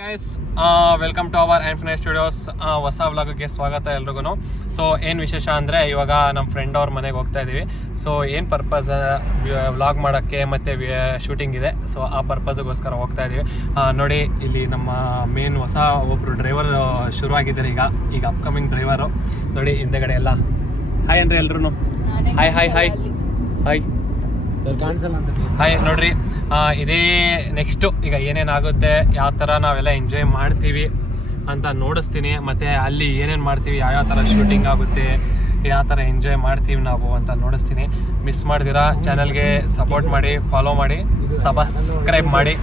Guys welcome to our infinite studios. ಹೊಸ ವ್ಲಾಗ್ಗೆ ಸ್ವಾಗತ ಎಲ್ರಿಗೂ. ಸೊ ಏನು ವಿಶೇಷ ಅಂದರೆ ಇವಾಗ ನಮ್ಮ ಫ್ರೆಂಡ್ ಅವ್ರ ಮನೆಗೆ ಹೋಗ್ತಾ ಇದ್ದೀವಿ. ಸೊ ಏನು ಪರ್ಪಸ್ ವ್ಲಾಗ್ ಮಾಡೋಕ್ಕೆ ಮತ್ತು ಶೂಟಿಂಗ್ ಇದೆ. ಸೊ ಆ ಪರ್ಪಸ್ಗೋಸ್ಕರ ಹೋಗ್ತಾ ಇದ್ದೀವಿ. ನೋಡಿ ಇಲ್ಲಿ ನಮ್ಮ ಮೇನ್ ಹೊಸ ಒಬ್ಬರು ಡ್ರೈವರ್ ಶುರುವಾಗಿದ್ದಾರೆ ಈಗ ಅಪ್ಕಮಿಂಗ್ ಡ್ರೈವರು. ನೋಡಿ ಹಿಂದೆಗಡೆ ಎಲ್ಲ ಹಾಯ್ ಅಂದರೆ ಎಲ್ರು hi hi hi hi hi. ನೋಡ್ರಿ ಇದೇ ನೆಕ್ಸ್ಟು ಈಗ ಏನೇನಾಗುತ್ತೆ, ಯಾವ ಥರ ನಾವೆಲ್ಲ ಎಂಜಾಯ್ ಮಾಡ್ತೀವಿ ಅಂತ ನೋಡಿಸ್ತೀನಿ. ಮತ್ತು ಅಲ್ಲಿ ಏನೇನು ಮಾಡ್ತೀವಿ, ಯಾವ್ಯಾವ ಥರ ಶೂಟಿಂಗ್ ಆಗುತ್ತೆ, ಯಾವ ಥರ ಎಂಜಾಯ್ ಮಾಡ್ತೀವಿ ನಾವು ಅಂತ ನೋಡಿಸ್ತೀನಿ. ಮಿಸ್ ಮಾಡ್ದಿರಾ ಚಾನಲ್ಗೆ ಸಪೋರ್ಟ್ ಮಾಡಿ, ಫಾಲೋ ಮಾಡಿ, ಸಬ್ಸ್ಕ್ರೈಬ್ ಮಾಡಿ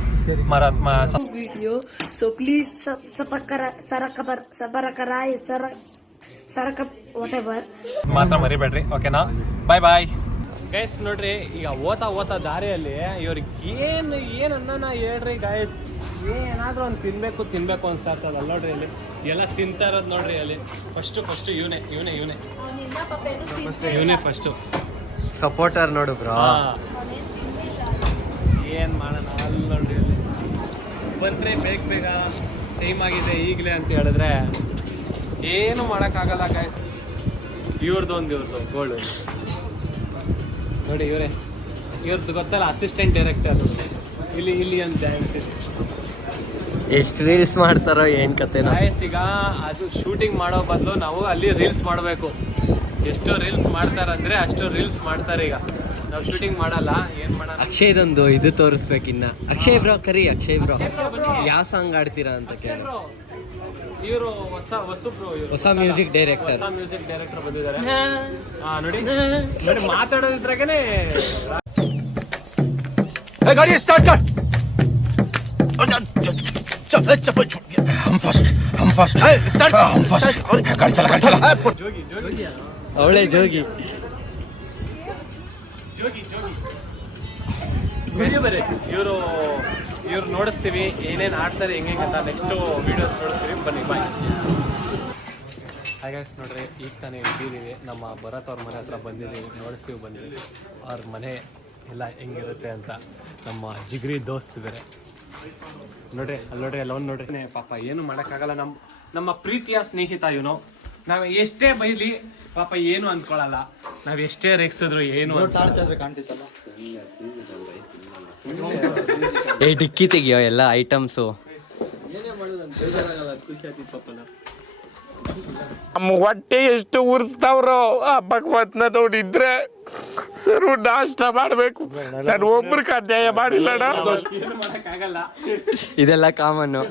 ವಿಡಿಯೋ. ಸೊ ಪ್ಲೀಸ್ ಮಾತ್ರ ಮರಿಬೇಡ್ರಿ, ಓಕೆನಾ? ಬಾಯ್ ಬಾಯ್ ಗೈಸ್. ನೋಡ್ರಿ ಈಗ ಓತಾ ದಾರಿಯಲ್ಲಿ ಇವ್ರಿಗೆ ಏನು ಅನ್ನೋಣ ಹೇಳ್ರಿ ಗೈಸ್. ಏನಾದರೂ ಒಂದು ತಿನ್ಬೇಕು ಅನ್ಸಾಗ್ತದಲ್ಲ. ನೋಡ್ರಿ ಇಲ್ಲಿ ಎಲ್ಲ ತಿಂತಾ ಇರೋದು ನೋಡ್ರಿ. ಅಲ್ಲಿ ಫಸ್ಟು ಇವನೇ ಫಸ್ಟು ಸಪೋರ್ಟರ್ ನೋಡು ಬ್ರೋ. ಏನು ಮಾಡೋಣ ಅಲ್ಲಿ ನೋಡ್ರಿ. ಅಲ್ಲಿ ಬಂದರೆ ಬೇಗ ಟೈಮ್ ಆಗಿದೆ ಈಗಲೇ ಅಂತ ಹೇಳಿದ್ರೆ ಏನು ಮಾಡೋಕ್ಕಾಗಲ್ಲ ಗೈಸ್. ಇವ್ರದ್ದು ಗೋಲ್ಡ್ ನೋಡಿ. ಇವ್ರದ್ದು ಗೊತ್ತಲ್ಲ, ಅಸಿಸ್ಟೆಂಟ್ ಡೈರೆಕ್ಟರ್. ಇಲ್ಲಿ ಒಂದು ಡ್ಯಾನ್ಸ್ ಇದೆ. ಎಷ್ಟು ರೀಲ್ಸ್ ಮಾಡ್ತಾರೋ ಏನು ಕತೆ. ಗಾಯಸ್ ಈಗ ಅದು ಶೂಟಿಂಗ್ ಮಾಡೋ ಬದಲು ನಾವು ಅಲ್ಲಿ ರೀಲ್ಸ್ ಮಾಡಬೇಕು. ಎಷ್ಟು ರೀಲ್ಸ್ ಮಾಡ್ತಾರಂದ್ರೆ ಅಷ್ಟು ರೀಲ್ಸ್ ಮಾಡ್ತಾರೆ. ಈಗ ನಾವು ಶೂಟಿಂಗ್ ಮಾಡಲ್ಲ, ಏನು ಮಾಡೋಣ. ಅಕ್ಷಯ್ದೊಂದು ಇದು ತೋರಿಸ್ಬೇಕಿನ್ನ. ಅಕ್ಷಯ್ ಬ್ರೋ ಕರಿ, ಅಕ್ಷಯ್ ಬ್ರೋ ಯಾವ ಸಾಂಗ್ ಆಡ್ತೀರಾ ಅಂತ ಕೇಳಿ. ಇವರು ಹೊಸ ಮ್ಯೂಸಿಕ್ ಡೈರೆಕ್ಟರ್ ಬಂದಿದ್ದಾರೆ. ನೋಡಿ ಮಾತಾಡೋದ್ರಾಗೇನೆ गाड़ी स्टार्ट कर। हम फर्स्ट स्टार्ट हम फर्स्ट गाड़ी चला ಅವಳೆ ಜೋಗಿ. ಇವ್ರು ನೋಡಿಸ್ತೀವಿ ಏನೇನು ಆಡ್ತಾರೆ, ಹೆಂಗೆ ಅಂತ ನೆಕ್ಸ್ಟು ವೀಡಿಯೋಸ್ ನೋಡಿಸ್ತೀವಿ. ಬನ್ನಿ ಬಾಯ್. ಹಾಗೆ ನೋಡ್ರಿ ಈಗ ತಾನೇ ಇದ್ದೀವಿ ನಮ್ಮ ಭರತ್ ಅವ್ರ ಮನೆ ಹತ್ರ ಬಂದಿದ್ದೀವಿ. ನೋಡಿಸ್ತೀವಿ ಬನ್ನಿ ಅವ್ರ ಮನೆ ಎಲ್ಲ ಹೆಂಗಿರುತ್ತೆ ಅಂತ. ನಮ್ಮ ಜಿಗ್ರಿ ದೋಸ್ತ್ ಬೇರೆ ನೋಡ್ರಿ. ಅಲ್ಲಿ ನೋಡ್ರಿ ಎಲ್ಲ ಒಂದು ನೋಡ್ರಿ. ಪಾಪ ಏನು ಮಾಡೋಕ್ಕಾಗಲ್ಲ. ನಮ್ಮ ಪ್ರೀತಿಯ ಸ್ನೇಹಿತ ಇವನು. ನಾವು ಎಷ್ಟೇ ಬೈಲಿ ಪಾಪ ಏನು ಅಂದ್ಕೊಳ್ಳಲ್ಲ. ನಾವು ಎಷ್ಟೇ ರೇಗಿಸಿದ್ರು ಏನು ಕಾಣ್ತಿತ್ತಲ್ಲ. ಏ ಡಿಕ್ಕಿ ತೆಗಿಯೋ ಎಲ್ಲ ಐಟಮ್ಸು. ನಮ್ಮ ಹೊಟ್ಟೆ ಎಷ್ಟು ಉರ್ಸ್ತಾವ್ರೋ ಆ ಭಗವತ್ನ ನೋಡಿದ್ರೆ ಸರು ನಾಷ್ಟ ಮಾಡ್ಬೇಕು. ನಾನು ಒಬ್ರಿಗೆ ಅನ್ಯಾಯ ಮಾಡಿಲ್ಲಣ್ಣ. ಇದೆಲ್ಲ ಕಾಮನ್ನು.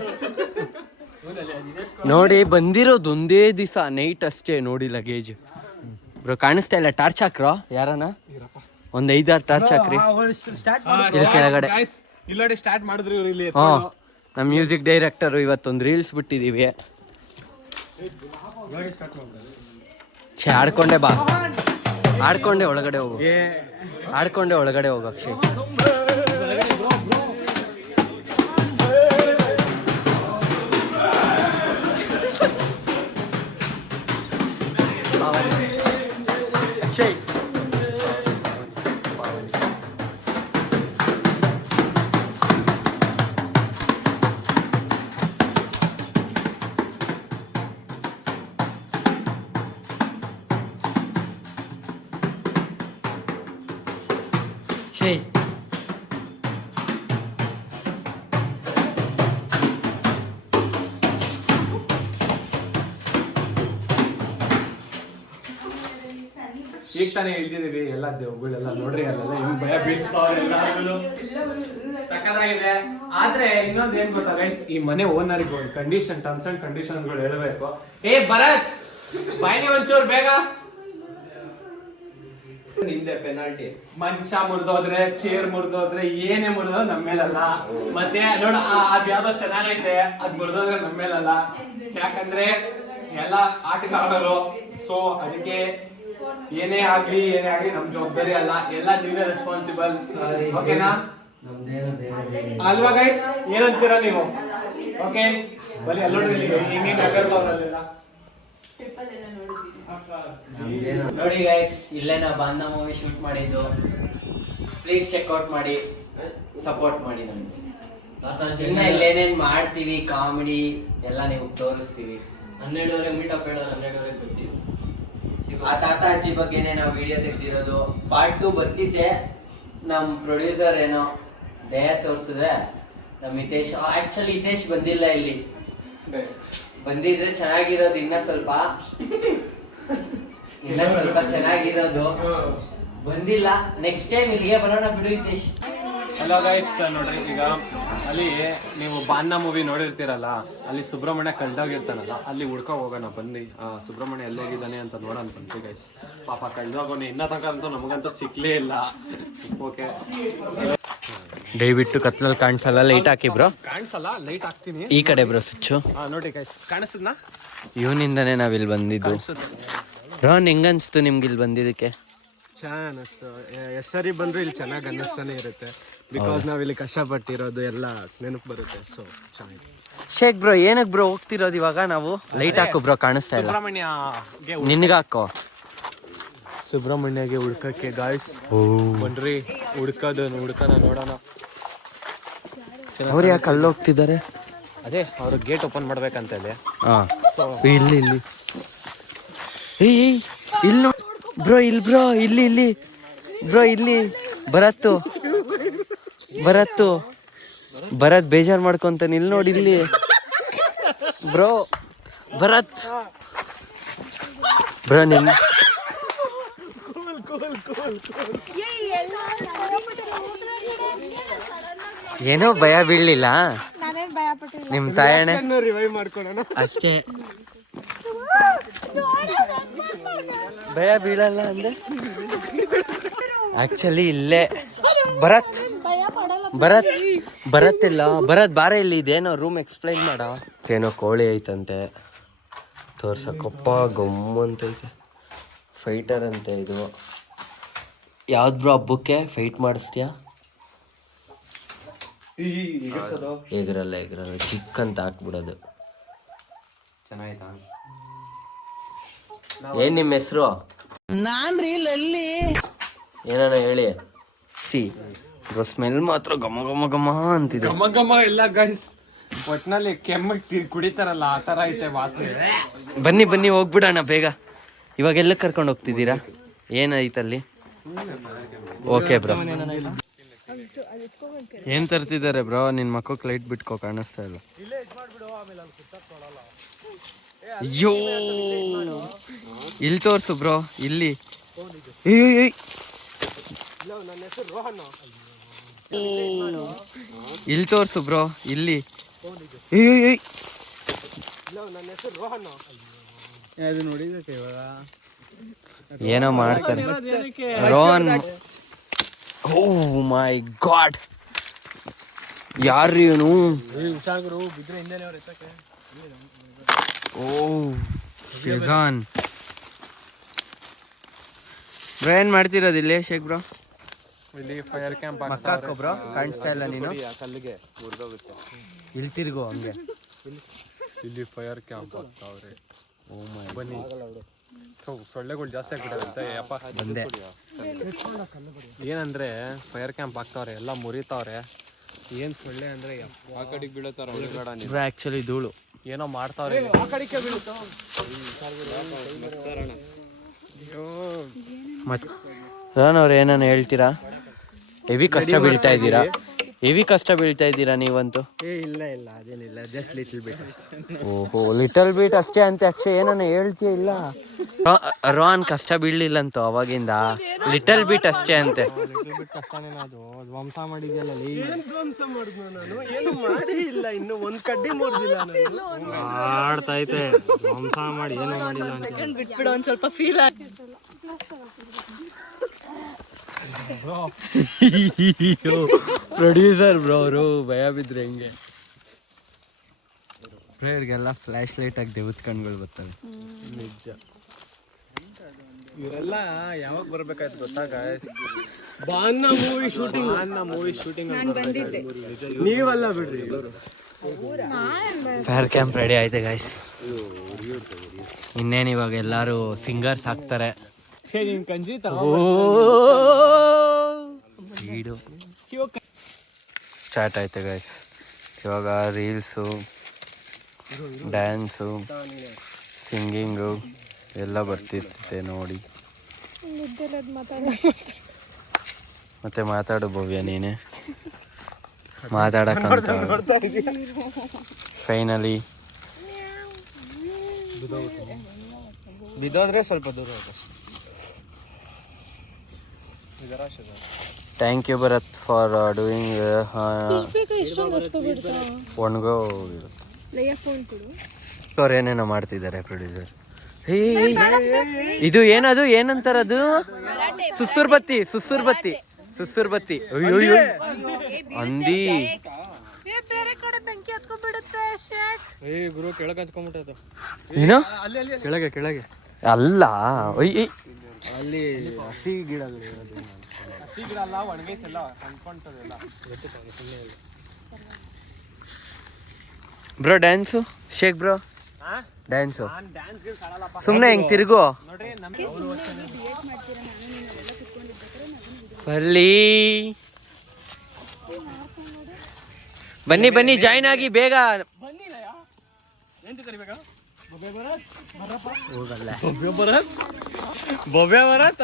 ನೋಡಿ ಬಂದಿರೋದು ಒಂದೇ ದಿವಸ ನೈಟ್ ಅಷ್ಟೇ. ನೋಡಿ ಲಗೇಜ್ ಬ್ರೋ ಕಾಣಿಸ್ತಾ ಇಲ್ಲ. ಟಾರ್ಚ್ ಹಾಕ್ರೋ ಯಾರನ, ಒಂದು 5-6 ಟಾರ್ಚ್ ಹಾಕ್ರಿ ಇಲ್ಲಿ ಕೆಳಗಡೆ. ಸ್ಟಾರ್ಟ್ ಮಾಡಿದ್ರು ಇವ್ರು ಇಲ್ಲಿ. ನಮ್ಮ ಮ್ಯೂಸಿಕ್ ಡೈರೆಕ್ಟರು ಇವತ್ತೊಂದು ರೀಲ್ಸ್ ಬಿಟ್ಟಿದ್ದೀವಿ. ಆಡ್ಕೊಂಡೆ ಬಾ, ಆಡ್ಕೊಂಡೆ ಒಳಗಡೆ ಹೋಗು, ಆಡ್ಕೊಂಡೆ ಒಳಗಡೆ ಹೋಗು ಅಕ್ಷಯ್. ಅಕ್ಷಯ್ ಈಗ ತಾನೇ ಇಳ್ದಿದೀವಿ. ಎಲ್ಲ ದೇವ್ಗಳೆಲ್ಲ ನೋಡ್ರಿ, ಅಲ್ಲೆಲ್ಲ ಹಿಂಗ್ ಭಯ ಬೀಳ್ಸ್ತಾವ್ರೆ ಎಲ್ಲಾರು. ಸಕ್ಕತ್ತಾಗಿದೆ. ಆದ್ರೆ ಇನ್ನೊಂದು ಏನ್ ಗೊತ್ತಾ ಗೈಸ್, ಈ ಮನೆ ಓನರ್ಗೆ ಒಂದು ಕಂಡೀಷನ್, ಟರ್ಮ್ಸ್ ಅಂಡ್ ಕಂಡೀಷನ್ಸ್ಗಳು ಹೇಳಬೇಕು. ಭರತ್ ಬಾಯ್ಲಿ ಒಂಚೂರು ಬೇಗ. ನಿಮ್ದೆ ಪೆನಾಲ್ಟಿ. ಮಂಚ ಮುರಿದೋದ್ರೆ, ಚೇರ್ ಮುರಿದೋದ್ರೆ, ಏನೇ ಮುರಿದೋದ್ರೆ ನಮ್ಮ ಮೇಲಲ್ಲ. ಮತ್ತೆ ನೋಡ ಅದ್ ಯಾವ್ದೋ ಚೆನ್ನಾಗೈತೆ, ಅದ್ ಮುರಿದೋದ್ರೆ ನಮ್ಮ ಮೇಲಲ್ಲ. ಯಾಕಂದ್ರೆ ಎಲ್ಲ ಆಟಗಾರರು. ಸೊ ಅದಕ್ಕೆ ಏನೇ ಆಗ್ಲಿ ನಮ್ ಜವಾಬ್ದಾರಿ ಅಲ್ಲ, ಎಲ್ಲ ನೀವೇ ರೆಸ್ಪಾನ್ಸಿಬಲ್. ಓಕೆನಾ ಅಲ್ವಾ ಗೈಸ್? ಏನಂತೀರಾ ನೀವು? ಓಕೆ ಬರೀ ಅಲ್ಲೋಡ್ರಿ ಹೆಂಗೆ ನಗರದವ್ರಲ್ಲೆಲ್ಲ ನೋಡಿ ಗೈಸ್, ಇಲ್ಲೇ ನಾವು ಬಾಂಧ ಮೂವಿ ಶೂಟ್ ಮಾಡಿದ್ದು. ಪ್ಲೀಸ್ ಚೆಕ್ಔಟ್ ಮಾಡಿ, ಸಪೋರ್ಟ್ ಮಾಡಿ ನಮಗೆ. ಇನ್ನ ಇಲ್ಲೇನೇನ್ ಮಾಡ್ತೀವಿ ಕಾಮಿಡಿ ಎಲ್ಲ ನೀವು ತೋರಿಸ್ತೀವಿ. 12:30 ಮೀಟಪ್ ಹೇಳೋರು 12:30 ಬರ್ತೀವಿ. ಆ ತಾತ ಅಜ್ಜಿ ಬಗ್ಗೆನೆ ನಾವು ವಿಡಿಯೋ ತೆಗ್ದಿರೋದು. ಪಾರ್ಟ್ 2 ಬರ್ತಿದ್ದೆ, ನಮ್ಮ ಪ್ರೊಡ್ಯೂಸರ್ ಏನೋ ದಯ ತೋರಿಸಿದ್ರೆ ನಮ್ಮ ಹಿತೇಶ್, ಆಕ್ಚುಲಿ ಹಿತೇಶ್ ಬಂದಿಲ್ಲ ಇಲ್ಲಿ, ಬಂದಿದ್ರೆ ಚೆನ್ನಾಗಿರೋದು ಇನ್ನ ಸ್ವಲ್ಪ ಚೆನ್ನಾಗಿರೋದು. ಬಂದಿಲ್ಲ, ನೆಕ್ಸ್ಟ್ ಟೈಮ್ ಇಲ್ಲಿಗೆ ಬರೋಣ ಬಿಡು ಹಿತೇಶ್. ಹಲೋ ಗೈಸ್, ನೋಡ್ರಿ ಈಗ ಅಲ್ಲಿ ನೀವು ಬಾನ್ನ ಮೂವಿ ನೋಡಿರ್ತೀರಲ್ಲ, ಅಲ್ಲಿ ಸುಬ್ರಹ್ಮಣ್ಯ ಕಳ್ದೋಗಿರ್ತಾನಲ್ಲ, ಅಲ್ಲಿ ಹುಡ್ಕೊ ಹೋಗೋಣ ಬನ್ನಿ. ಸುಬ್ರಹ್ಮಣ್ಯ ಎಲ್ಲೋಗಿದ್ದಾನೆ ಅಂತ ನೋಡೋಣ ಬಂತು ಗೈಸ್. ಪಾಪ ಕಳ್ದೋಗೋಣ, ಇನ್ನ ತನಕ ಅಂತೂ ನಮಗಂತೂ ಸಿಕ್ಲೇ ಇಲ್ಲ. ಓಕೆ, ದಯವಿಟ್ಟು ಕತ್ಲಲ್ಲಿ ಕಾಣಿಸಲ್ಲ, ಲೈಟ್ ಹಾಕಿ ಬ್ರೋ. ಕಾಣಿಸಲ್ಲ, ಲೈಟ್ ಹಾಕ್ತೀನಿ. ಈ ಕಡೆ ಬ್ರೋ ಸ್ವಿಚ್ಚು. ನೋಡಿ ಗೈಸ್, ಕಾಣಿಸಿದ್ನಾ? ಇವನಿಂದನೇ ನಾವಿಲ್ಲಿ ಬಂದಿದ್ದು. ರೋನ್ ಹೆಂಗನ್ಸ್ತು ನಿಮ್ಗೆ ಇಲ್ಲಿ ಬಂದಿದ್ದಕ್ಕೆ? ಚೆನ್ನಾಗಿ ಅನ್ನಿಸ್ತು. ಎಷ್ಟು ಸರಿ ಬಂದರೂ ಇಲ್ಲಿ ಚೆನ್ನಾಗಿ ಅನ್ನಿಸ್ತಾನೆ ಇರುತ್ತೆ. ಬಿಕಾಸ್ ನಾವಿಲ್ಲಿ ಕಷ್ಟಪಟ್ಟಿರೋದು ಎಲ್ಲ ನೆನಪು ಬರುತ್ತೆ. ಸೊ ಚೆನ್ನಾಗಿ. ಶೇಖ್ ಬ್ರೋ, ಏನಕ್ಕೆ ಬ್ರೋ ಹೋಗ್ತಿರೋದು ಇವಾಗ ನಾವು? ಲೈಟ್ ಹಾಕು ಬ್ರೋ, ಕಾಣಿಸ್ತಾ ಇಲ್ಲ. ಸುಬ್ರಹ್ಮಣ್ಯಗೆ ನಿನ್ಗಾಕೋ. ಸುಬ್ರಹ್ಮಣ್ಯಗೆ ಹುಡ್ಕಕ್ಕೆ ಗಾಯ್ಸ್ ಬನ್ರಿ, ಹುಡ್ಕನ ನೋಡೋಣ. ಅವ್ರು ಯಾಕೆ ಅಲ್ಲಿ ಹೋಗ್ತಿದ್ದಾರೆ? ಅದೇ ಅವ್ರು ಗೇಟ್ ಓಪನ್ ಮಾಡ್ಬೇಕಂತ ಇದೆ. ಹಾಂ, ಇಲ್ಲಿ ಏಯ್ ಇಲ್ಲಿ ಬ್ರೋ, ಇಲ್ಲಿ ಬ್ರೋ, ಇಲ್ಲಿ ಬ್ರೋ, ಇಲ್ಲಿ ಭರತ್ ಬೇಜಾರು ಮಾಡ್ಕೊಂತಾನೆ. ಇಲ್ಲಿ ನೋಡಿ, ಇಲ್ಲಿ ಬ್ರೋ, ಭರತ್ ಬ್ರೋ, ನಿಮ್ ಏನೋ ಭಯ ಬೀಳಲಿಲ್ಲ ನಿಮ್ ತಾಯಣ್ಣ ಅಷ್ಟೇ. ಭಯ ಬೀಳಲ್ಲ ಅಂದ್ರೆ ಆಕ್ಚುಲಿ ಇಲ್ಲೇ ಭರತ್ ಇಲ್ಲ, ಭರತ್ ಬಾರ ಇಲ್ಲಿ ಇದೇನೋ ರೂಮ್ ಎಕ್ಸ್ಪ್ಲೈನ್ ಮಾಡ. ಏನೋ ಕೋಳಿ ಐತಂತೆ ತೋರ್ಸಕ್ಕಪ್ಪ, ಗಮ್ಮು ಅಂತೈತೆ. ಫೈಟರ್ ಅಂತೆ ಇದು. ಯಾವ್ದು ಬ್ರೋ ಹಬ್ಬಕ್ಕೆ ಫೈಟ್ ಮಾಡಿಸ್ತೀಯಾ? ಎಗರಲ್ಲ, ಚಿಕ್ಕ ಅಂತ ಹಾಕ್ಬಿಡೋದು. ಚೆನ್ನಾಯ್ತಾ? ಏನ್ ನಿಮ್ಮ ಹೆಸರು? ಏನಾನ ಹೇಳಿ. ಸ್ಮೆಲ್ ಮಾತ್ರ ಘಮ ಘಮ ಘಮ ಅಂತಿದೆ. ಘಮ ಇಲ್ಲ ಗೈಸ್, ಒಟ್ನಲ್ಲಿ ಕೆಮ್ಮಕ್ಕೆ ಕುಡಿತಾರಲ್ಲ ಆ ತರ ಐತೆ ವಾಸನೆ. ಬನ್ನಿ ಹೋಗ್ಬಿಡೋಣ ಬೇಗ. ಇವಾಗ ಎಲ್ಲ ಕರ್ಕೊಂಡು ಹೋಗ್ತಿದ್ದೀರಾ? ಏನೈತಲ್ಲಿ? ಓಕೆ ಬ್ರೋ, ಏನ್ ತರ್ತಿದ್ದಾರೆ ಬ್ರೋ? ನಿನ್ ಮಕ್ಕಕ್ಕೆ ಲೈಟ್ ಬಿಟ್ಕೋ, ಕಾಣಿಸ್ತಾ ಇಲ್ಲ. ಅಯ್ಯೋ, ಇಲ್ಲಿ ತೋರ್ಸು ಬ್ರೋ, ಇಲ್ಲಿ. ಇಲ್ಲಿ ತೋರ್ಸು ಬ್ರೋ, ಇಲ್ಲಿ. ಏನೋ ಮಾಡ್ತಾರೆ ರೋಹನ್. ಓ ಮೈ ಗಾಡ್, ಯಾರು ಇವನು? ಓ ಶೇಜಾನ್ ಬ್ರೋ, ಏನ್ ಮಾಡ್ತಿರೋದು ಇಲ್ಲಿ ಶೇಖ್ ಬ್ರೋ? ಇಲ್ಲಿ ಫೈರ್ ಕ್ಯಾಂಪ್ ಹಾಕೋ ಬ್ರೋ, ಕಾಣಿಸ್ತಾ ಇಲ್ಲ ನೀನು. ಕಲ್ಲಿಗೆ ಮುರಿದೋಗುತ್ತೆ. ಇಲ್ಲಿ ತಿರ್ಗೋ ಹಂಗೆ. ಇಲ್ಲಿ ಫೈರ್ ಕ್ಯಾಂಪ್ ಆಗ್ತಾವ್ರೆ. ಓ ಮೈ, ಬನ್ನಿ. ಸೊಳ್ಳೆಗಳು ಜಾಸ್ತಿ ಆಗ್ಬಿಟ್ಟಂತೆ. ಯಪ್ಪ ಬಂದೆ. ಏನಂದ್ರೆ ಫೈರ್ ಕ್ಯಾಂಪ್ ಆಗ್ತಾವ್ರೆ, ಎಲ್ಲ ಮುರಿತಾವ್ರೆ. ಏನ್ ಸೊಳ್ಳೆ ಅಂದ್ರೆ ಆ ಕಡೆಗೆ ಬೀಳತಾರ. ಆಕ್ಚುಲಿ ಧೂಳು ಏನೋ ಮಾಡ್ತಾವ್ರೆ. ಮತ್ತೆ ರಾನ್ ಅವ್ರು ಏನಾನ ಹೇಳ್ತೀರಾ? ಹೆವಿ ಕಷ್ಟ ಬೀಳ್ತಾ ಇದ್ದೀರಾ ನೀವಂತೂ. ಇಲ್ಲ ಅದೇನಿಲ್ಲ, ಜಸ್ಟ್ ಲಿಟಲ್ ಬಿಟ್. ಓಹೋ, ಲಿಟಲ್ ಬಿಟ್ ಅಷ್ಟೇ ಅಂತ ಅಕ್ಷಯ್ ಏನಾನ ಹೇಳ್ತೀಯ? ಇಲ್ಲ ರೋಹನ್ ಕಷ್ಟ ಬೀಳಲಿಲ್ಲ ಅಂತೂ ಅವಾಗಿಂದ, ಲಿಟಲ್ ಬಿಟ್ ಅಷ್ಟೇ ಅಂತೆ. ಅದು ಧ್ವಂಸ ಮಾಡಿದ್ಯಲ್ಲ. ಧ್ವಂಸ ಮಾಡಿದ್ನು ನಾನು? ಏನು ಮಾಡೇ ಇಲ್ಲ, ಇನ್ನು ಒಂದ್ ಕಡ್ಡಿ ಮುರಿದಿಲ್ಲ. ಆಡ್ತೈತೆ ಧ್ವಂಸ ಮಾಡಿ ಏನು ಮಾಡಿಲ್ಲ ಅಂತ ಬಿಟ್ಬಿಡು, ಒಂದ್ ಸ್ವಲ್ಪ ಫೀಲ್ ಆಗಿ. ಪ್ರೊಡ್ಯೂಸರ್ ಬ್ರೋ ಅವರು ಭಯ ಬಿದ್ರೆ ಹೆಂಗೆ? ಪ್ರೇಯರ್ಗೆಲ್ಲ ಫ್ಲಾಶ್ ಲೈಟ್ ಆಗಿ ದೇವತ್ಕಣ್ಗಳು ಬರ್ತವೆ. ನಿಜ. ಇವರೆಲ್ಲ ಯಾವಾಗ ಬರ್ಬೇಕಾಯ್ತು ಗೊತ್ತಾ ಗಾಯ್ಸ್? ಬಾನ್ನ ಮೂವಿ ಶೂಟಿಂಗ್ ನೀವಲ್ಲ ಬಿಡ್ರಿ. ಫೈರ್ ಕ್ಯಾಂಪ್ ರೆಡಿ ಆಯ್ತು ಗಾಯ್ಸ್. ಇನ್ನೇನು ಇವಾಗ ಎಲ್ಲಾರು ಸಿಂಗರ್ಸ್ ಹಾಕ್ತಾರೆ. ಸ್ಟಾರ್ಟ್ ಆಯ್ತು ಗಾಯ್ಸ್. ಇವಾಗ ರೀಲ್ಸು, ಡ್ಯಾನ್ಸು, ಸಿಂಗಿಂಗು ಎಲ್ಲ ಬರ್ತಿರ್ತೈತೆ ನೋಡಿ. ಮತ್ತೆ ಮಾತಾಡು ಭವ್ಯ, ನೀನೆ ಮಾತಾಡಕ್ಕಂತ. ಫೈನಲಿ ಬಿದ್ದೋದ್ರೆ ಸ್ವಲ್ಪ ದೂರ thank you Bharat for doing ಒಣಗೋ. ಅವ್ರು ಏನೇನೋ ಮಾಡ್ತಿದ್ದಾರೆ ಪ್ರೊಡ್ಯೂಸರ್. ಇದು ಏನದು, ಏನಂತಾರದು? ಸುಸುರ್ ಬತ್ತಿ. ಅಯ್ಯೋ ಹಂದಿ. ಗುರು ಕೆಳಗೆ ಹತ್ಕೊಂಡ್ಬಿಟ್ಟದ. ಏನು ಕೆಳಗೆ ಅಲ್ಲ, ಅಲ್ಲಿ ಹಸಿ ಗಿಡಗಳು ಅಲ್ಲ, ಒಣಗೈತೆಲ್ಲ ಅನ್ಕೊಂತದೆಲ್ಲ. Bro dance shake bro, dance ಸುಮ್ಮನೆ ಹೆಂಗ್ ತಿರುಗು ಬರ್ಲಿ. ಬನ್ನಿ ಜಾಯ್ನ್ ಆಗಿ ಬೇಗ. ಹೋಗಲ್ಲ ಬೊಬ್ಬೆ ಬರತ್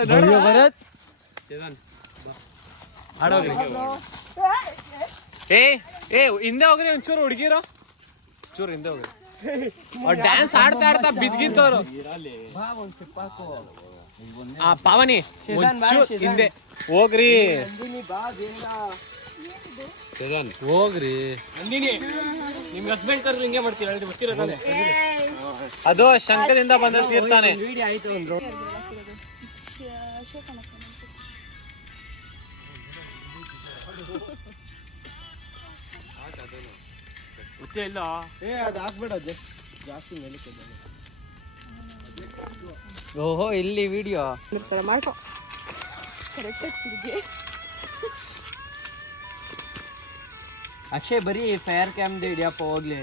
ಹಿಂದೆ ಹೋಗ್ರಿ, ಒಂಚೂರು ಹುಡುಗಿರೋ ಚೂರು ಹಿಂದೆ ಹೋಗ್ರಿ. ಅವ್ರು ಡ್ಯಾನ್ಸ್ ಆಡ್ತಾ ಬಿದ್ಗಿತ್ತವ್ರು. ಪಾವನಿ ಹಿಂದೆ ಹೋಗ್ರಿ, ಹೋಗ್ರಿ. ನಿಮ್ಗೆ ಹಸ್ಬೆಂಡ್ ಕರ್ದು ಹಿಂಗೆ ಮಾಡ್ತೀರ, ಗೊತ್ತಿರೋ ತಾನೆ. ಅದು ಶಂಕದಿಂದ ಬಂದ ತೀರ್ತಾನೆ. ಇಲ್ಲ ಅದು ಹಾಕ್ಬೇಡ, ಜಾಸ್ತಿ ಮೇಲೆ. ಓಹೋ ಇಲ್ಲಿ ವಿಡಿಯೋ ಮಾಡ್ಕೊ. ಅಕ್ಷಯ್ ಬರೀ ಫೈರ್ ಕ್ಯಾಮ್ದು ಹಿಡಿಯಪ್ಪ ಹೋಗ್ಲಿ.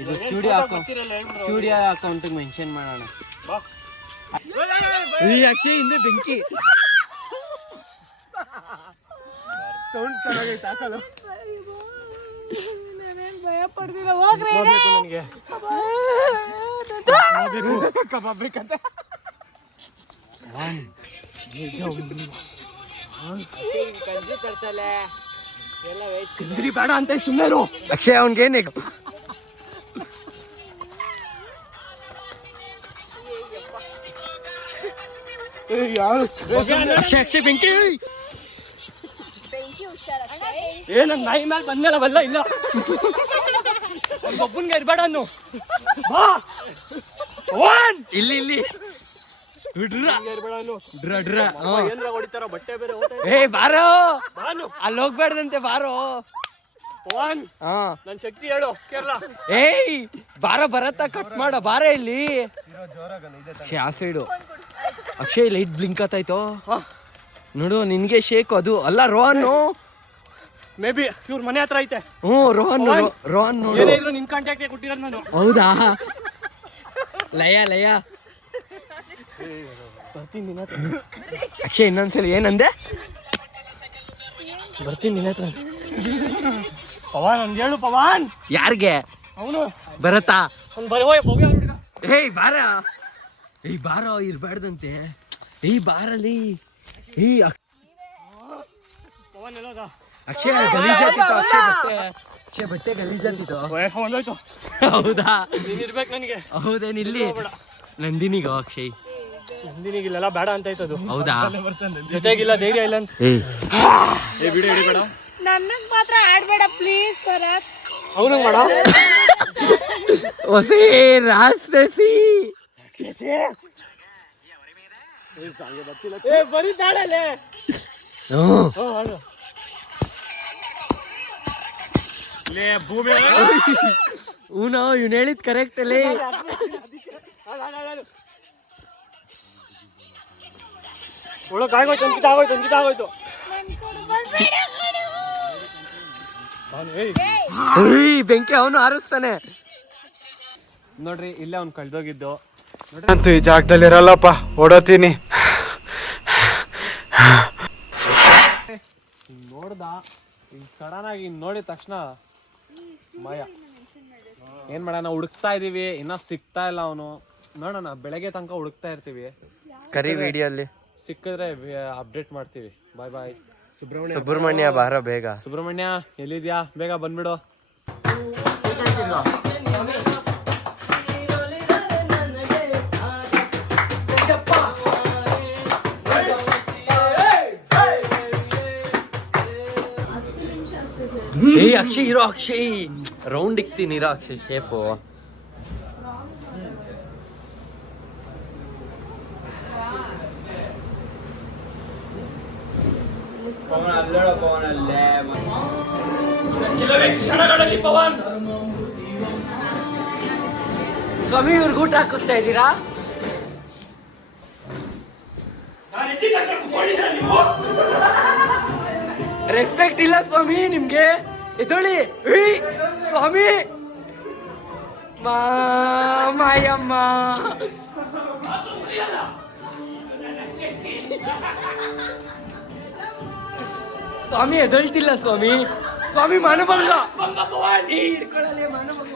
ಇದು ಸ್ಟುಡಿಯೋ ಅಕೌಂಟಿಗೆ ಮೆನ್ಷನ್ ಮಾಡೋಣ. ಅಕ್ಷಯ್ ಹಿಂದೆ ಬೆಂಕಿ. ಸೌಂಡ್ ಚೆನ್ನಾಗೈತೆ, ಹಾಕಲು ಭಯ ಪಡ್ತಿಲ್ಲ. ಹೋಗ್ರಿ ನನಗೆ ಕಬಾಬ್ ಬೇಕಂತ. ಬೇಡ ಅಂತ ಸುಮ್ಮನೆ. ಅಕ್ಷಯ್ ಅವನ್ಗೇನೆ ಅಕ್ಷಯ್ ಬೆಂಕಿ. ನನ್ ನಾಯಿ ಮೇಲೆ ಬಂದಲ್ಲ ಬಲ್ಲ ಇಲ್ಲ. ಒಬ್ಬನ್ಗೆ ಇರ್ಬೇಡ ಅನ್ನು. ಇಲ್ಲಿ ಹೊಡಿತಾರ ಬಟ್ಟೆ ಬೇರೆ. ಬಾರೋ, ಅಲ್ಲಿ ಹೋಗ್ಬೇಡ್ದಂತೆ ಬಾರೋ. ನನ್ ಶಕ್ತಿ ಹೇಳು ಕೇರಳ. ಬಾರೋ ಬರತ್ತ ಕಟ್ ಮಾಡ ಬಾರ ಇಲ್ಲಿ. ಆ ಸೈಡು ಅಕ್ಷಯ್ ಲೈಟ್ ಬ್ಲಿಂಕ್ ಆತಾಯ್ತು ನೋಡು. ನಿನ್ಗೆ ಶೇಕ್ ಅದು ಅಲ್ಲ, ರೋಹನ್. ಮೇ ಬಿ ಇವ್ರ ಮನೆ ಹತ್ರ ಐತೆ. ರೋಹನ್ ನೋಡು. ನಿನ್ ಕಾಂಟ್ಯಾಕ್ಟ್ ಕೊಟ್ಟಿರೋದು ನಾನು. ಹೌದಾ? ಲಯ ಅಕ್ಷಯ್ ಇನ್ನೊಂದ್ಸಲ ಏನಂದೆ? ಬರ್ತೀನಿ ನಿನ್ನ ಹತ್ರ. ಪವನ್ ಅವ್ನು ಹೇಳು. ಪವನ್ ಯಾರಿಗೆ? ಅವನು ಬರತ್ತಾ? ಅವ್ನು ಬರುವ ಬಾರೋ ಇರ್ಬಾರ್ದಂತೆ. ಬಾರಲ್ಲಿ. ಪವನ್ ಎಲ್ಲೋದ? ಅಕ್ಷಯ್ ಗಲೀಜಾತಿತ್ತು. ಅಕ್ಷಯ್ ಬಟ್ಟೆ ಗಲೀಜಾತಿತ್ತು. ಒಂದೋಯ್ತು. ಹೌದಾ? ನೀನ್ ಇರ್ಬೇಕು ನನಗೆ. ಹೌದೇನಿಲ್ಲಿ ನಂದಿನಿಗ ಅಕ್ಷಯ್? ನಂದಿನಿಗಿಲ್ಲ ಬೇಡ ಅಂತ ಆಯ್ತದು. ಹೌದಾ? ಜೊತೆಗಿಲ್ಲ, ಧೈರ್ಯ ಇಲ್ಲ ಅಂತ. ವಿಡಿಯೋ ಹಿಡಿಬೇಡ. ನನಗ್ ಮಾತ್ರ ಆಡ್ಬೇಡ ಪ್ಲೀಸ್ ಭರತ್. ಅವನು ಮಾಡ ಹೊಸೇ ರಾಸ್ತೆಸಿ ಬರೀ ತಾಳಲೆ. ಊನೋ ಇವ್ನು ಹೇಳಿದ್ ಕರೆಕ್ಟ್ ಅಲ್ಲೇ. ಒಳಗಾಗೋಯ್ತು, ಆಗೋಯ್ತು. ಬೆಂಕಿ ಅವನು ಹಾರಿಸ್ತಾನೆ ನೋಡ್ರಿ. ಇಲ್ಲೇ ಅವ್ನು ಕಳ್ದೋಗಿದ್ದು. ಅಂತೂ ಈ ಜಾಗದಲ್ಲಿ ಇರಲ್ಲಪ್ಪ, ಓಡೋತೀನಿ. ನೋಡ್ದ ಸಡನ್ ಆಗಿ ನೋಡಿದ ತಕ್ಷಣ ಮಾಯ ಏನ್ ಮಾಡೋಣ, ಹುಡುಕ್ತಾ ಇದೀವಿ, ಇನ್ನ ಸಿಗ್ತಾ ಇಲ್ಲ ಅವನು. ನೋಡೋಣ, ಬೆಳಗ್ಗೆ ತನಕ ಹುಡುಕ್ತಾ ಇರ್ತೀವಿ. ಕರಿ ವಿಡಿಯೋ ಅಲ್ಲಿ ಸಿಕ್ಕಿದ್ರೆ ಅಪ್ಡೇಟ್ ಮಾಡ್ತೀವಿ. ಬಾಯ್ ಬಾಯ್. ಸುಬ್ರಹ್ಮಣ್ಯ ಬಾರ ಬೇಗ. ಸುಬ್ರಹ್ಮಣ್ಯ ಎಲ್ಲಿದ್ಯಾ? ಬೇಗ ಬಂದ್ಬಿಡು. ಏ ಅಕ್ಷಯ್ ಇರೋ, ಅಕ್ಷಯ್ ರೌಂಡ್ ಇಕ್ತೀನಿ ಇರೋ, ಅಕ್ಷಯ್ ಶೇಪು. ಸ್ವಾಮಿ ಇವ್ರಿಗೆ ಊಟ ಹಾಕಿಸ್ತಾ ಇದ್ದೀರಾ? ರೆಸ್ಪೆಕ್ಟ್ ಇಲ್ಲ ಸ್ವಾಮಿ ನಿಮ್ಗೆ. ಎದೊಳಿ ಸ್ವಾಮಿ. ಮಾಯಮ್ಮ ಸ್ವಾಮಿ ಎದಳ್ತಿಲ್ಲ ಸ್ವಾಮಿ. ಸ್ವಾಮಿ ಮಾನಭಂಗ ಹಿಡ್ಕೊಳ್ಳಲಿ ಮಾನಭಂಗ.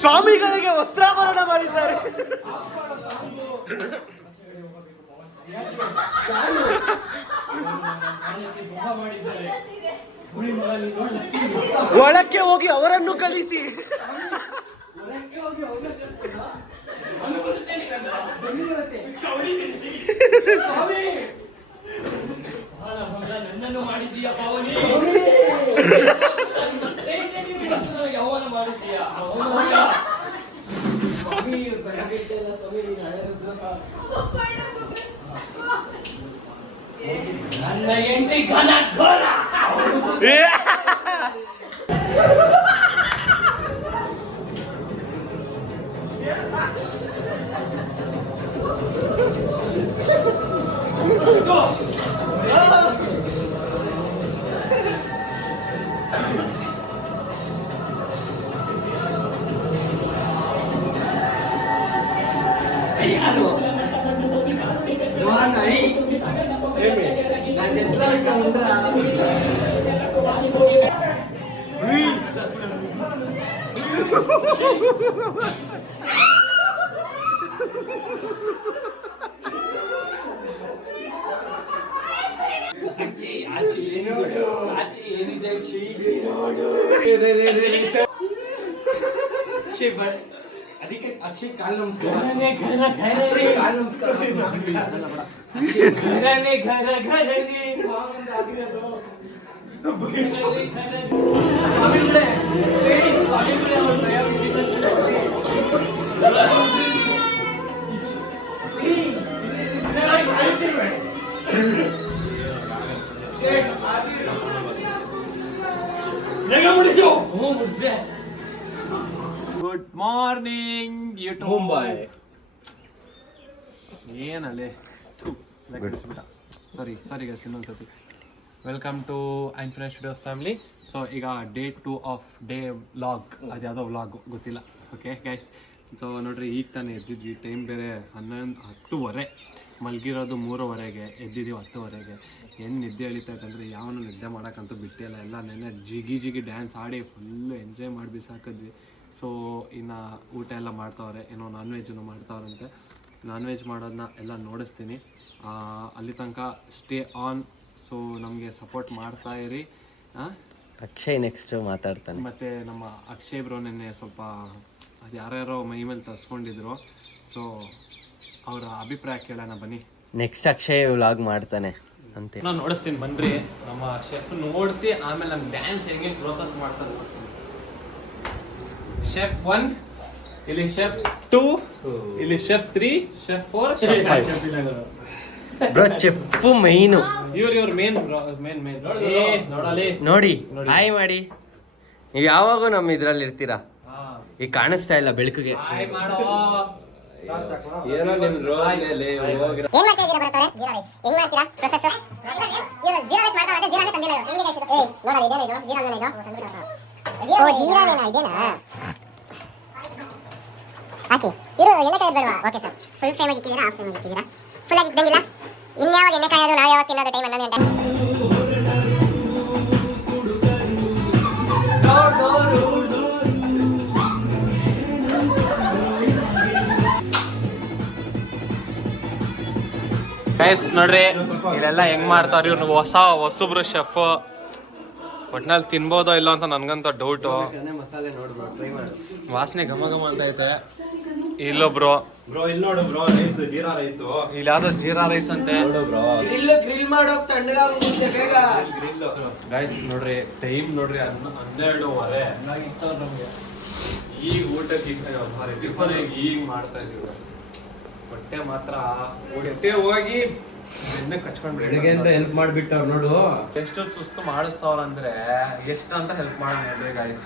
ಸ್ವಾಮಿಗಳಿಗೆ ವಸ್ತ್ರಾಭರಣ ಮಾಡಿದ್ದಾರೆ. ಒಳಕ್ಕೆ ಹೋಗಿ ಅವರನ್ನು ಕಳಿಸಿ. ನನ್ನನ್ನು ಮಾಡಿದ್ದೀಯ ಪಾವನಿ, ಯೌವನ ಮಾಡಿದ್ದೀಯ. ನನ್ನ ಎಂಟ್ರಿ ಘನ ಘೋರ. ಅದಕ್ಕೆ ಅಕ್ಷಯ್ ಕಾಲ್ ನಮಸ್ಕಾರ. ಕಾಲ್ ನಮಸ್ಕಾರ. Good morning YouTube. ಮುಂಬೈ ಏನಲ್ಲೇ ಸಾರಿ ಗೈಸ್, ಇನ್ನೊಂದ್ಸತಿ welcome to infinite studios family. So ಈಗ ಡೇ 2 ಆಫ್ ಡೇ ವ್ಲಾಗ್, ಅದು ಯಾವುದೋ ವ್ಲಾಗ್ ಗೊತ್ತಿಲ್ಲ. ಓಕೆ ಗೈಸ್, ಸೊ ನೋಡ್ರಿ, ಈಗ ತಾನೇ ಎದ್ದಿದ್ವಿ. ಟೈಮ್ ಬೇರೆ 10:30, ಮಲಗಿರೋದು 3:30, ಎದ್ದಿದ್ದೀವಿ 10:30. ಏನು ನಿದ್ದೆ ಎಳಿತೈತೆ ಅಂದರೆ ಯಾವನು ನಿದ್ದೆ ಮಾಡೋಕ್ಕಂತೂ ಬಿಟ್ಟಿಲ್ಲ. ಎಲ್ಲ ನೆನ್ನೆ ಜಿಗಿ ಡ್ಯಾನ್ಸ್ ಆಡಿ ಫುಲ್ಲು ಎಂಜಾಯ್ ಮಾಡಿ ಬಿಸಾಕಿದ್ವಿ. ಸೊ ಇನ್ನು ಊಟ ಎಲ್ಲ ಮಾಡ್ತಾವ್ರೆ, ಏನೋ ನಾನ್ ವೆಜ್ಜನ್ನು ಮಾಡ್ತಾವ್ರಂತೆ. ನಾನ್ ವೆಜ್ ಮಾಡೋದನ್ನ ಎಲ್ಲ ನೋಡಿಸ್ತೀನಿ. ಅಲ್ಲಿ ತನಕ ಸ್ಟೇ ಆನ್. ಸೊ ನಮಗೆ ಸಪೋರ್ಟ್ ಮಾಡ್ತಾ ಇರಿ. ಅಕ್ಷಯ್ ನೆಕ್ಸ್ಟ್ ಮಾತಾಡ್ತಾನೆ. ಮತ್ತು ನಮ್ಮ ಅಕ್ಷಯ್ ಬ್ರೋ ನೆನ್ನೆ ಸ್ವಲ್ಪ ಅದು ಯಾರ್ಯಾರೋ ಮೈ ಮೇಲೆ ತರಿಸ್ಕೊಂಡಿದ್ರು. ಸೊ ಅವರ ಅಭಿಪ್ರಾಯ ಕೇಳೋಣ ಬನ್ನಿ. ನೆಕ್ಸ್ಟ್ ಅಕ್ಷಯ್ ವ್ಲಾಗ್ ಮಾಡ್ತಾನೆ ಅಂತೆ. ನಾನು ನೋಡಿಸ್ತೀನಿ ಬನ್ನಿರಿ. ನಮ್ಮ ಶೆಫ್ ನೋಡಿಸಿ ಆಮೇಲೆ ನಮ್ಮ ಡ್ಯಾನ್ಸ್ ಹೆಂಗೆ ಪ್ರೋಸೆಸ್ ಮಾಡ್ತಾರೆ. ಶೆಫ್ 1, ಇಲ್ಲಿ ಶೆಫ್ 2, ಇಲ್ಲಿ chef 3, chef 4, chef 5. Bro chef ಮೈನು ಇವ್ರ ಮೇನ್ ನೋಡಲಿ. ನೋಡಿ ಹಾಯ್ ಮಾಡಿ. ನೀವು ಯಾವಾಗೂ ನಮ್ಮ ಇದ್ರಲ್ಲಿ ಇರ್ತೀರಾ. ಈಗ ಕಾಣಿಸ್ತಾ ಇಲ್ಲ ಬೆಳಕಿಗೆ. ಏನೋ ನಿಮ್ ರೋಲ್ ಮೇಲೆ ಹೋಗ್ರ. ಏನ್ ಮಾಡ್ತಾ ಇದ್ದೀರಾ ಬರತಾರೆ? ಹೆಂಗ್ ಮಾಡ್ತೀರಾ ಪ್ರೊಸೆಸ್? ಜೀರಾ ರೈಸ್ ಮಾಡ್ತಾ ಇದ್ದಾರೆ. ಜೀರಾನೇ ತಂದಿಲ್ಲ. ಹೆಂಗಿದೆ ಇದು? ನೋಡಲಿ ಇದೇನೇ ಇದು? ಜೀರಾನೇ ಇದು? ಓ ಜೀರಾನೇನಾ ಇದೇನಾ? ಹಾಕಿ ಇರು ಎಣ್ಣೆಕಾಯಿ ಬೇಡವಾ ಓಕೆ ಸರ್ ಫುಲ್ ಫ್ಲೇಮ್ ಆಗಿ ಇಟ್ಟಿದ್ದೀರಾ ಹಾಫ್ ಫ್ಲೇಮ್ ಆಗಿ ಇಟ್ಟಿದ್ದೀರಾ ಫುಲ್ ಆಗಿ ಇದ್ದಂಗಿಲ್ಲ ಇನ್ಯಾವಾಗ ಎಣ್ಣೆಕಾಯಿ ಅದು ನಾವು ಯಾವಾಗ ತಿನ್ನೋದು ಟೈಮ್ 11 ಗಂಟೆ ಗೈಸ್ ನೋಡ್ರಿ ಇದೆಲ್ಲ ಹೆಂಗ್ ಮಾಡ್ತಾರ ಇವ್ರು ಹೊಸಬ್ರು ಶೆಫ್ ಒಟ್ನಲ್ಲಿ ತಿನ್ಬೋದೋ ಇಲ್ಲ ಅಂತ ನನ್ಗಂತ ಡೌಟು. ಮಸಾಲೆ ನೋಡ್ಬೋದು, ಟ್ರೈ ಮಾಡು. ವಾಸನೆ ಘಮ ಘಮ ಅಂತ ಐತೆ. ಇಲ್ಲೊಬ್ರು ಬ್ರೋ ಇಲ್ಲಿ ನೋಡು ಬ್ರೋ ರೈಸ್ ಜೀರಾ ರೈಸ್ ಇಲ್ಲಿ ಯಾವ್ದೋ ಜೀರಾ ರೈಸ್ ಅಂತೆ. ಗ್ರಿಲ್ ಮಾಡೋಕ್ ತಣ್ಣಗಾಗುತ್ತೆ ಬೇಗ. ಗೈಸ್ ನೋಡ್ರಿ ಟೈಮ್ ನೋಡ್ರಿ 12:30 ನಮ್ಗೆ ಈಗ ಊಟಕ್ಕೆ ಟಿಫನ್ ಈಗ ಮಾಡ್ತಾ ಇದೀವಿ. ಹೊಟ್ಟೆ ಮಾತ್ರ ಹೊಟ್ಟೆ ಹೋಗಿ ಬೆನ್ನ ಕಚ್ಕೊಂಡ್ಬಿಡಿ. ಹೆಲ್ಪ್ ಮಾಡ್ಬಿಟ್ಟವ್ರು ನೋಡು. ಎಷ್ಟು ಸುಸ್ತು ಮಾಡಿಸ್ತವ್ರ ಅಂದ್ರೆ ಎಷ್ಟು ಅಂತ ಹೆಲ್ಪ್ ಮಾಡೋಣ ಹೇಳ್ರಿ ಗೈಸ್.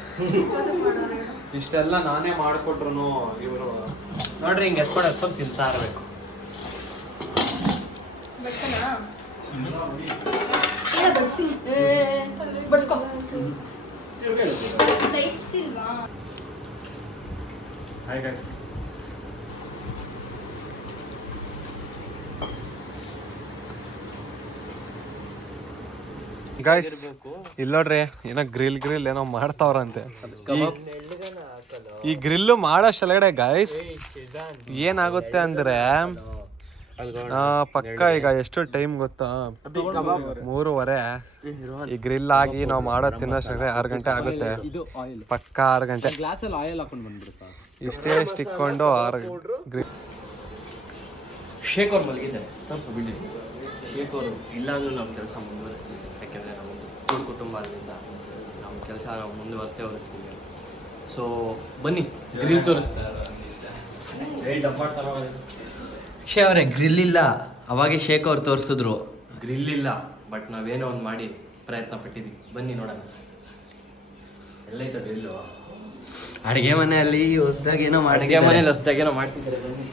ಇಷ್ಟೆಲ್ಲ ನಾನೇ ಮಾಡ್ಕೊಟ್ರು ಇವರು ನೋಡ್ರಿ ಹಿಂಗೆ ಎತ್ಕೊಂಡು ತಿಂತಾ ಇರ್ಬೇಕು. Hi guys. ಗೈಸ್ ಇಲ್ಲಿ ನೋಡ್ರಿ ಏನೋ ಗ್ರಿಲ್ ಏನೋ ಮಾಡ್ತಾವ್ರಂತೆ. ಈ ಗ್ರಿಲ್ ಮಾಡೋಷ್ಟೊಳಗಡೆ ಗೈಸ್ ಏನಾಗುತ್ತೆ ಅಂದ್ರೆ ಪಕ್ಕ ಈಗ ಎಷ್ಟು ಟೈಮ್ ಗೊತ್ತಾ, 3:30. ಈ ಗ್ರಿಲ್ ಆಗಿ ನಾವು ಮಾಡೋದು ತಿನ್ನೋಷ್ಟೊಳಗಡೆ 6 ಗಂಟೆ ಆಗುತ್ತೆ. ಪಕ್ಕ 6 ಗಂಟೆ ಇಷ್ಟೇ ಇಟ್ಕೊಂಡು 6 ಗ್ರಿಲ್. ಶೇಕ್ ಅವ್ರು ಮಲಗಿದ್ದಾರೆ, ತೋರಿಸು ಬಿಡಿ. ಶೇಕ್ ಅವರು ಇಲ್ಲ ಅಂದ್ರೂ ನಾವು ಕೆಲಸ ಮುಂದುವರಿಸ್ತೀವಿ. ಯಾಕೆಂದರೆ ನಮ್ಮದು ಕೂಡು ಕುಟುಂಬ ಅದರಿಂದ ನಮ್ಮ ಕೆಲಸ ನಾವು ಮುಂದುವರಿಸ್ತೀವಿ. ಸೊ ಬನ್ನಿ ಗ್ರಿಲ್ ತೋರಿಸ್ತೀವಿ. ಶೇ ಅವರೇ ಗ್ರಿಲ್ ಇಲ್ಲ, ಅವಾಗೆ ಶೇಕ್ ಅವ್ರು ತೋರಿಸಿದ್ರು. ಗ್ರಿಲ್ ಇಲ್ಲ, ಬಟ್ ನಾವೇನೋ ಒಂದು ಮಾಡಿ ಪ್ರಯತ್ನ ಪಟ್ಟಿದ್ವಿ. ಬನ್ನಿ ನೋಡೋಣ. ಎಲ್ಲೈತೆ ಗ್ರಿಲ್ಲು? ಅಡುಗೆ ಮನೆಯಲ್ಲಿ ಹೊಸದಾಗೇನೋ ಅಡುಗೆ ಮನೇಲಿ ಹೊಸದಾಗೇನೋ ಮಾಡ್ತಿದ್ದಾರೆ. ಬನ್ನಿ.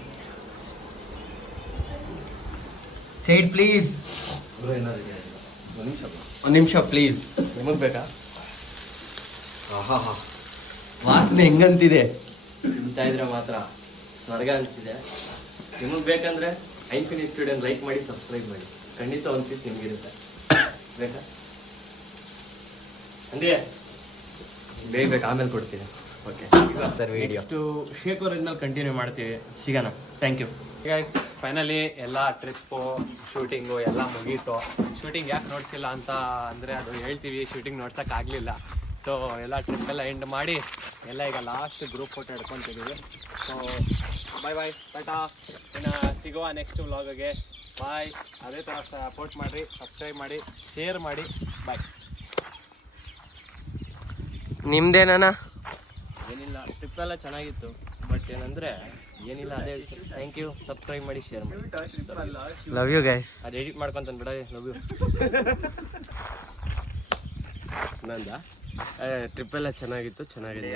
Side please. ಒಂದು ನಿಮಿಷ ಪ್ಲೀಸ್. ನಿಮಗೆ ಬೇಕಾ? ಆಹಾ ಹಾ, ವಾಸನೆ ಹೆಂಗಂತಿದೆ ತಿಂತಾ ಇದ್ರೆ ಮಾತ್ರ ಸ್ವರ್ಗ ಅನಿಸ್ತಿದೆ. ನಿಮಗೆ ಬೇಕಂದ್ರೆ ಐನ್ಫಿನಿಟಿ ಸ್ಟುಡಿಯೋನ ಲೈಕ್ ಮಾಡಿ, ಸಬ್ಸ್ಕ್ರೈಬ್ ಮಾಡಿ. ಖಂಡಿತ ಒಂದು ಪೀಸ್ ನಿಮಗಿರುತ್ತೆ. ಬೇಕಾ? ಅಂದರೆ ಬೇಗ ಬೇಕು, ಆಮೇಲೆ ಕೊಡ್ತೀನಿ. ಓಕೆ ಸರ್, ವಿಡಿಯೋ ಶೇಕ್ ಅವ್ರ ಇದ್ಮೇಲೆ ಕಂಟಿನ್ಯೂ ಮಾಡ್ತೀವಿ. ಸಿಗೋಣ. Thank you guys. ಫೈನಲಿ ಎಲ್ಲ ಟ್ರಿಪ್ಪು ಶೂಟಿಂಗು ಎಲ್ಲ ಮುಗೀತು. ಶೂಟಿಂಗ್ ಯಾಕೆ ನೋಡ್ಸಿಲ್ಲ ಅಂತ ಅಂದರೆ ಅದು ಹೇಳ್ತೀವಿ, ಶೂಟಿಂಗ್ ನೋಡ್ಸೋಕ್ಕಾಗಲಿಲ್ಲ. ಸೊ ಎಲ್ಲ ಟ್ರಿಪ್ಪೆಲ್ಲ ಎಂಡ್ ಮಾಡಿ ಎಲ್ಲ ಈಗ ಲಾಸ್ಟ್ ಗ್ರೂಪ್ ಫೋಟೋ ಹಿಡ್ಕೊತಿದ್ದೀವಿ. So bye tata. ಇನ್ನು ಸಿಗುವ ನೆಕ್ಸ್ಟ್ ವ್ಲಾಗ್ಗೆ. ಬಾಯ್. ಅದೇ ಥರ ಸಪೋರ್ಟ್ ಮಾಡಿರಿ, ಸಬ್ಸ್ಕ್ರೈಬ್ ಮಾಡಿ, ಶೇರ್ ಮಾಡಿ. ಬಾಯ್. ನಿಮ್ದೇನ? ಏನಿಲ್ಲ, ಟ್ರಿಪ್ಪೆಲ್ಲ ಚೆನ್ನಾಗಿತ್ತು. ಬಟ್ ಏನಂದರೆ ಏನಿಲ್ಲ, ಅದೇ ಹೇಳ್ತೀನಿ. Thank you. ಸಬ್ಸ್ಕ್ರೈಬ್ ಮಾಡಿ, ಶೇರ್ ಮಾಡಿ. Love you guys. ಅದು ಎಡಿಟ್ ಮಾಡ್ಕೊಂತ ಬಿಡ. Love you. ನಂದ ಟ್ರಿಪ್ಪೆಲ್ಲ ಚೆನ್ನಾಗಿತ್ತು, ಚೆನ್ನಾಗಿದೆ.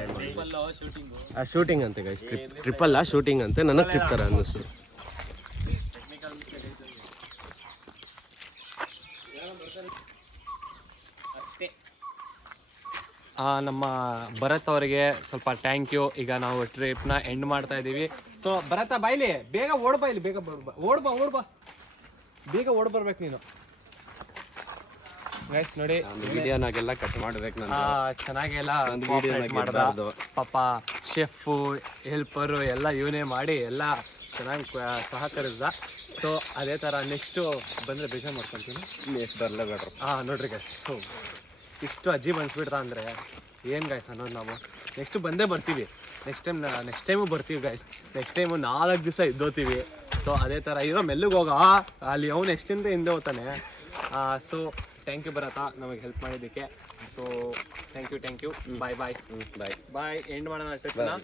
ಶೂಟಿಂಗ್ ಅಂತೆ ಗೈಸ್. ಟ್ರಿಪ್ಪಲ್ಲ ಶೂಟಿಂಗ್ ಅಂತೆ. ನನಗೆ ಟ್ರಿಪ್ ಥರ ಅನ್ನಿಸ್ತು. ಅಷ್ಟೇ. ನಮ್ಮ ಭರತ್ ಅವರಿಗೆ ಸ್ವಲ್ಪ ಥ್ಯಾಂಕ್ ಯು. ಈಗ ನಾವು ಟ್ರಿಪ್ನ ಎಂಡ್ ಮಾಡ್ತಾ ಇದ್ದೀವಿ. ಸೊ ಭರತ ಬಾಯ್ಲಿ, ಬೇಗ ಓಡ್ಬಾ, ಇಲ್ಲಿ ಬೇಗ ಓಡ್ಬಾ ಬೇಗ ಓಡ್ಬರ್ಬೇಕು ನೀನು. ಗೈಸ್ ನೋಡಿ, ವಿಡಿಯೋನಾಗೆಲ್ಲ ಕಟ್ ಮಾಡ್ಬೇಕು. ಚೆನ್ನಾಗೆಲ್ಲ ಮಾಡ್ದ ಪಾಪ. ಶೆಫು, ಹೆಲ್ಪರು ಎಲ್ಲ ಇವನೇ ಮಾಡಿ ಎಲ್ಲ ಚೆನ್ನಾಗಿ ಸಹಕರಿಸ್ದ. ಸೊ ಅದೇ ಥರ ನೆಕ್ಸ್ಟು ಬಂದರೆ ಬೇಜಾರು ಮಾಡ್ಕೊತೀನಿ. ನೆಕ್ಸ್ಟ್ ಬರಲೇಬೇಡ್ರಿ. ನೋಡ್ರಿ ಗೈಸ್, ಇಷ್ಟು ಅಜೀಬ್ ಅನ್ಸ್ಬಿಡ್ತಾ ಅಂದರೆ ಏನು ಗೈಸ್ ಅನ್ನೋದು. ನಾವು ನೆಕ್ಸ್ಟ್ ಬಂದೇ ಬರ್ತೀವಿ. ನೆಕ್ಸ್ಟ್ ಟೈಮು ಬರ್ತೀವಿ ಗೈಸ್. ನೆಕ್ಸ್ಟ್ ಟೈಮು 4 ದಿವಸ ಇದ್ದೋತೀವಿ. ಸೊ ಅದೇ ಥರ ಇರೋ ಮೆಲ್ಲಿಗೆ ಹೋಗ ಅಲ್ಲಿ ಅವ್ನು ಎಷ್ಟಿಂದ ಹಿಂದೆ ಹೋಗ್ತಾನೆ. ಸೊ ಥ್ಯಾಂಕ್ ಯು ಭರತ, ನಮಗೆ ಹೆಲ್ಪ್ ಮಾಡಿದ್ದಕ್ಕೆ. So thank you. Bye. End ಮಾಡೋಣ ಟ್ರಿಪ್ನ.